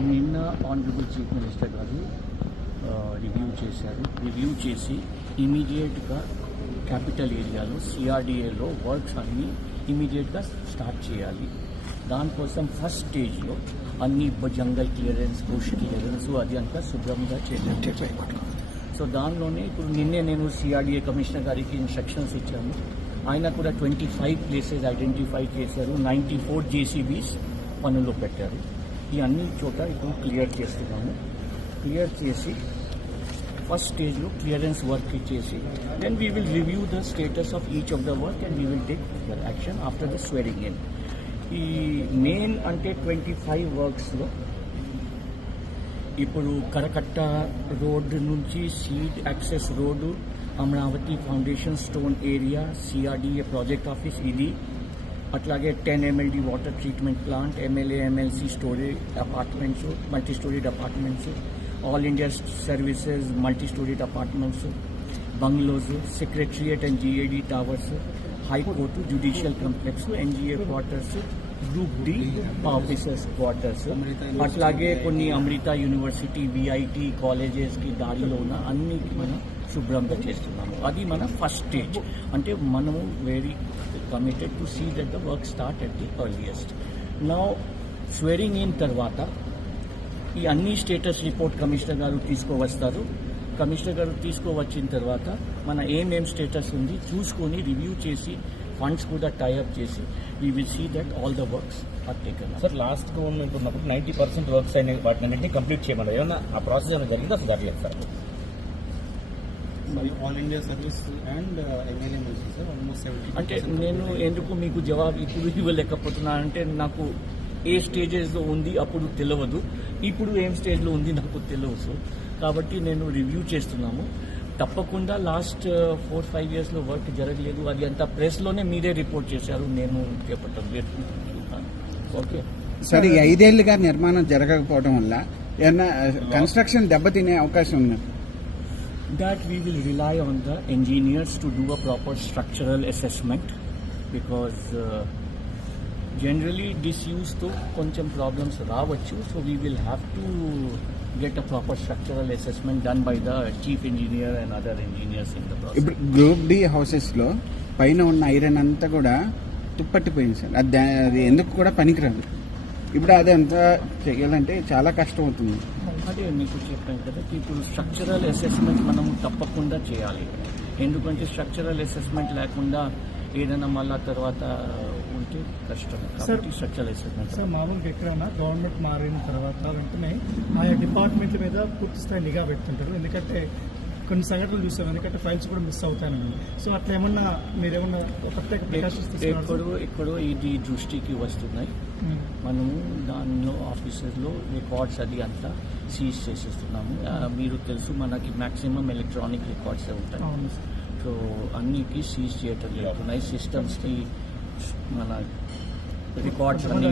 నిన్న honourable chief minister గారు review చేశారు. రివ్యూ చేసి ఇమీడియట్గా క్యాపిటల్ ఏరియాలో సిఆర్డిఏలో వర్క్స్ అన్నీ ఇమీడియట్గా స్టార్ట్ చేయాలి. దానికోసం ఫస్ట్ స్టేజ్లో అన్ని జంగల్ క్లియరెన్స్ బుష్ క్లియరెన్స్ అది అంతా శుభ్రంగా చేయాలి. సో దానిలోనే ఇప్పుడు నిన్నే నేను సిఆర్డిఏ కమిషనర్ గారికి ఇన్స్ట్రక్షన్స్ ఇచ్చాను. ఆయన కూడా ట్వంటీ ఫైవ్ ప్లేసెస్ ఐడెంటిఫై చేశారు నైంటీ ఫోర్ జేసీబీస్ పనుల్లో పెట్టారు. ఈ అన్ని చోట ఇప్పుడు క్లియర్ చేస్తున్నాము. క్లియర్ చేసి ఫస్ట్ స్టేజ్లో క్లియరెన్స్ వర్క్ ఇచ్చేసి then we will review the status of each of the work and we will take action after the swearing in ఈ మెయిన్ అంటే ట్వంటీ ఫైవ్ వర్క్స్లో ఇప్పుడు కరకట్ట రోడ్ నుంచి seed access road Amaravati foundation stone area CRDA project office ఇది. అట్లాగే ten MLD water treatment plant MLA MLC storage apartments multi storied apartments all India services multi storied apartments bungalows secretariat and GAD towers high court judicial complex NGA quarters group D officers quarters అట్లాగే కొన్ని అమృత university VIT colleges కి దారిలో ఉన్న అన్ని మనం శుభ్రంగా చేస్తున్నాము. అది మన ఫస్ట్ స్టేజ్ అంటే మనము very committed to see that the work start at the earliest నా స్వెరింగ్ ఇన్ తర్వాత ఈ అన్ని స్టేటస్ రిపోర్ట్ కమిషనర్ గారు తీసుకువస్తారు. కమిషనర్ గారు తీసుకువచ్చిన తర్వాత మన ఏమేం స్టేటస్ ఉంది చూసుకొని రివ్యూ చేసి ఫండ్స్ కూడా టైఅప్ చేసి we will see that all the works are taken sir last government ఉన్నప్పుడు నైన్టీ పర్సెంట్ వర్క్స్ అయిన వాటిని కంప్లీట్ చేయమన్నారు. ఏమన్నా ఆ ప్రాసెస్ ఏమైనా జరిగిందా? అసలు జరగలేదు సార్ అంటే నేను ఎందుకు మీకు జవాబు ఇప్పుడు ఇవ్వలేకపోతున్నా అంటే నాకు ఏ స్టేజెస్లో ఉంది అప్పుడు తెలియదు ఇప్పుడు ఏం స్టేజ్లో ఉంది నాకు తెలియదు కాబట్టి నేను రివ్యూ చేస్తున్నాము. తప్పకుండా లాస్ట్ ఫోర్ ఫైవ్ ఇయర్స్లో వర్క్ జరగలేదు. అది అంతా ప్రెస్లోనే మీరే రిపోర్ట్ చేశారు. నేను చెప్పటం ఓకే సరే ఐదేళ్ళుగా నిర్మాణం జరగకపోవడం వల్ల ఏమన్నా కన్స్ట్రక్షన్ దెబ్బతినే అవకాశం ఉంది? That we will rely on the engineers to do a proper structural assessment because uh, generally disuse తో కొంచెం ప్రాబ్లమ్స్ రావచ్చు. So we will have to get a proper structural assessment done by the chief engineer and other engineers in the ఇప్పుడు process group D హౌసెస్లో పైన ఉన్న iron అంతా కూడా తుప్పట్టిపోయింది sir అది దా- అది ఎందుకు కూడా పనికిరాదు. ఇప్పుడు అది అంతా చేయాలంటే చాలా కష్టం అవుతుంది అదే మీకు చెప్పాను కదా ఇప్పుడు స్ట్రక్చరల్ అసెస్మెంట్ మనం తప్పకుండా చేయాలి. ఎందుకంటే స్ట్రక్చరల్ అసెస్మెంట్ లేకుండా ఏదైనా మళ్ళా తర్వాత ఉంటే కష్టం. కాబట్టి స్ట్రక్చరల్ అసెస్మెంట్ సార్ మామూలుగా ఎక్కడైనా గవర్నమెంట్ మారిన తర్వాత వెంటనే ఆయా డిపార్ట్మెంట్ మీద పూర్తి స్థాయి నిఘా పెడుతుంటారు. ఎందుకంటే కొన్ని సంఘటనలు చూసాం ఎందుకంటే ఫైల్స్ కూడా మిస్ అవుతాయని. సో అట్లా ఏమన్నా మీరేమన్నా ఒక ప్రత్యేక ఎక్కడో ఎక్కడో ఇది దృష్టికి వస్తున్నాయి. మనము దానిలో ఆఫీసెస్లో రికార్డ్స్ అది అంతా సీజ్ చేసేస్తున్నాము. మీరు తెలుసు మనకి మాక్సిమం ఎలక్ట్రానిక్ రికార్డ్స్ ఉంటాయి. సో అన్నికి సీజ్ చేయటం జరుగుతున్నాయి. సిస్టమ్స్కి మన రికార్డ్స్ అన్ని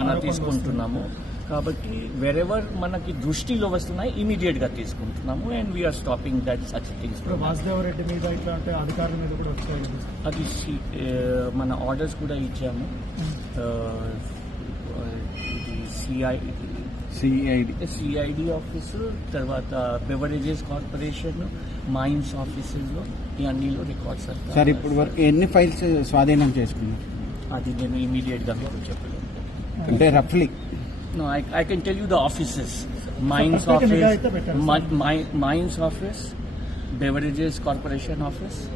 మనం తీసుకుంటున్నాము. కాబట్టి వెరెవర్ మనకి దృష్టిలో వస్తున్నాయి ఇమీడియట్గా తీసుకుంటున్నాము. And we're stopping that such things ఇప్పుడు వాసుదేవ రెడ్డి మీద ఇట్లా అంటే అధికారుల మీద కూడా వచ్చాయి. అది మన ఆర్డర్స్ కూడా ఇచ్చాము. సిఐ సిఐడి సిఐడి ఆఫీసు తర్వాత బెవరేజెస్ కార్పొరేషన్ మైన్స్ ఆఫీసెస్లో ఈ అన్నిలో రికార్డ్స్ సార్ ఇప్పుడు వరకు ఎన్ని ఫైల్స్ స్వాధీనం చేసుకున్నారు? అది నేను ఇమీడియట్గా మీకు చెప్పలేను. అంటే రఫ్లీ No, I, I can tell you the offices. Mines office, mines office, beverages corporation office,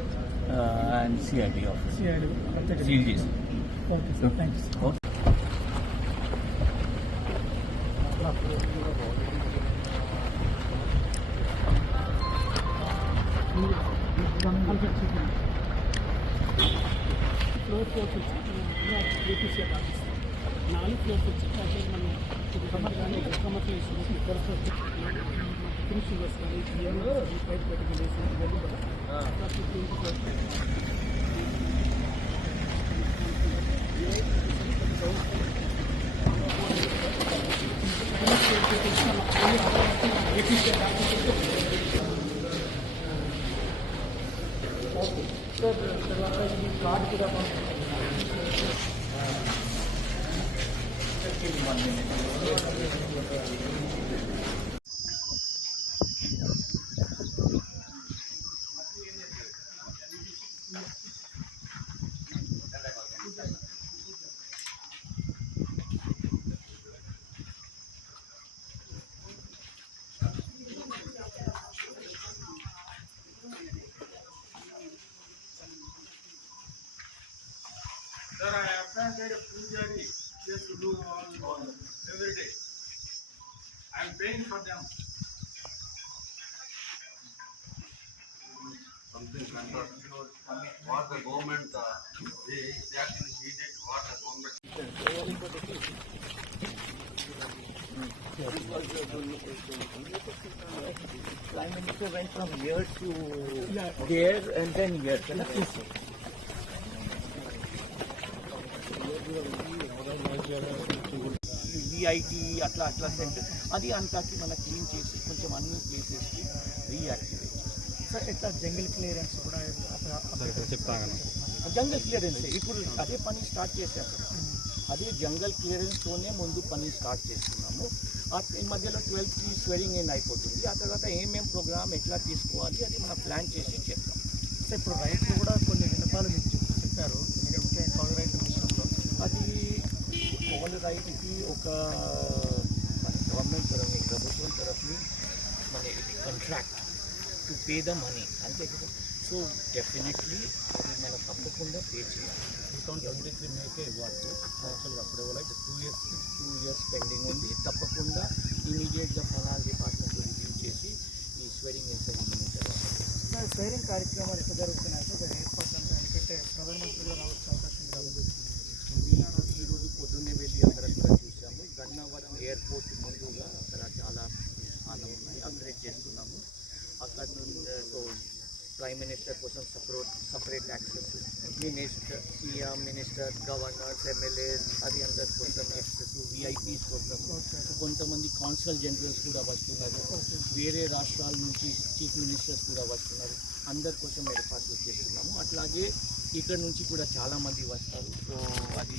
uh, and CID office. CID. Okay, sir. Thanks. Okay. ನಾಲ್ಕು ಲಕ್ಷ ಪ್ಯಾಕೇಜ್ ನಮ್ಮ सर सर कार्ड पूरा Sir, I appointed a Pujari just to do all, all every day. I am paying for them. something conduct what the government, uh, they, they actually needed what the government Prime Minister went from here to there and then here. VIT అట్లా అట్లా centre అది అంతాకి మన clean చేసి కొంచెం అన్ని ప్లేసెస్కి reactivate sir ఇట్లా jungle clearance కూడా జంగల్ క్లియరెన్స్ ఇప్పుడు అదే పని స్టార్ట్ చేశారు. అదే జంగల్ క్లియరెన్స్తోనే ముందు పని స్టార్ట్ చేస్తున్నాము. ఆ ఈ మధ్యలో ట్వెల్త్కి స్వెరింగ్ ఇన్ అయిపోతుంది ఆ తర్వాత ఏమేం ప్రోగ్రామ్ ఎట్లా తీసుకోవాలి అది మనం ప్లాన్ చేసి చేస్తాం. సో ఇప్పుడు రైతులు కూడా కొన్ని విన్నపాలు మీకు చెప్- చెప్పారు. కోల్ రైతుకి ఒక మన గవర్నమెంట్ తరఫుని ప్రభుత్వం తరఫుని మన ఇది contract to pay the money అంతే కదా? సో డెఫినెట్లీ అది మనం తప్పకుండా పే చేయాలి. టూ థౌసండ్ ట్వంటీ త్రీ మేకే ఇవ్వాలి యాక్చువల్గా అప్పుడు like two years two years pending ఉంది తప్పకుండా ఇమీడియట్గా ఫైనాన్స్ డిపార్ట్మెంట్ రివ్యూ చేసి ఈ స్వెరింగ్ ఇన్సెంటివ్ సార్ స్వైరింగ్ కార్యక్రమాలు ఎక్కడ జరుగుతున్నాయి? సార్ ఏర్పాటు అంటే ఎందుకంటే ప్రధానమంత్రి కూడా రావచ్చు అవకాశం గన్నవరం ఎయిర్పోర్ట్ ముందుగా అక్కడ చాలా స్థానం ఉన్నాయి అప్గ్రేడ్ చేస్తున్నాము అక్కడ నుండి సో ప్రైమ్ మినిస్టర్ కోసం separate separate access minister CM minister governors MLAs అది అందరి కోసం యాక్సెస్ విఐపీస్ కోసం కొంతమంది కాన్సల్ జనరల్స్ కూడా వస్తున్నారు వేరే రాష్ట్రాల నుంచి చీఫ్ మినిస్టర్స్ కూడా వస్తున్నారు అందరి కోసం ఏర్పాట్లు చేస్తున్నాము అట్లాగే ఇక్కడ నుంచి కూడా చాలా మంది వస్తారు సో అది